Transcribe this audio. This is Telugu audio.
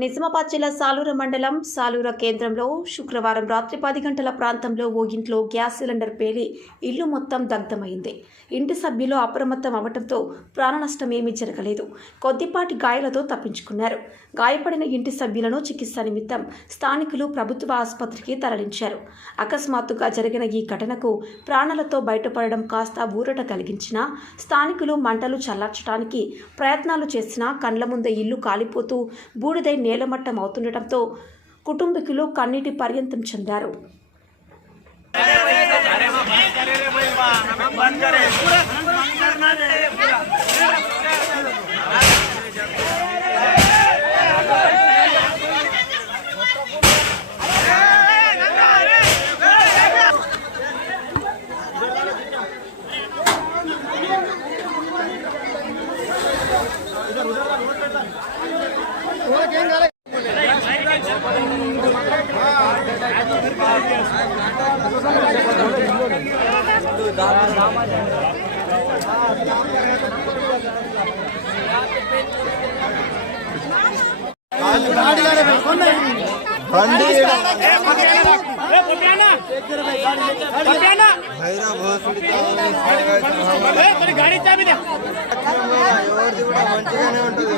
నిజామాబాద్ జిల్లా సాలూరు మండలం సాలూరు కేంద్రంలో శుక్రవారం రాత్రి 10 గంటల ప్రాంతంలో ఓ ఇంట్లో గ్యాస్ సిలిండర్ పేలి ఇల్లు మొత్తం దగ్ధమైంది. ఇంటి సభ్యులు అప్రమత్తం అవడంతో ప్రాణ నష్టం ఏమీ జరగలేదు. కొద్దిపాటి గాయాలతో తప్పించుకున్నారు. గాయపడిన ఇంటి సభ్యులను చికిత్స నిమిత్తం స్థానికులు ప్రభుత్వ ఆసుపత్రికి తరలించారు. అకస్మాత్తుగా జరిగిన ఈ ఘటనకు ప్రాణాలతో బయటపడడం కాస్త ఊరట కలిగించినా స్థానికులు మంటలు చల్లార్చడానికి ప్రయత్నాలు చేసినా కండ్ల ముందే ఇల్లు కాలిపోతూ బూడిదై నేలమట్టం అవుతుండటంతో కుటుంబీకులు కన్నీటి పర్యంతం చెందారు. गाड़ी चाबी दे మంచిగానే ఉంటుంది.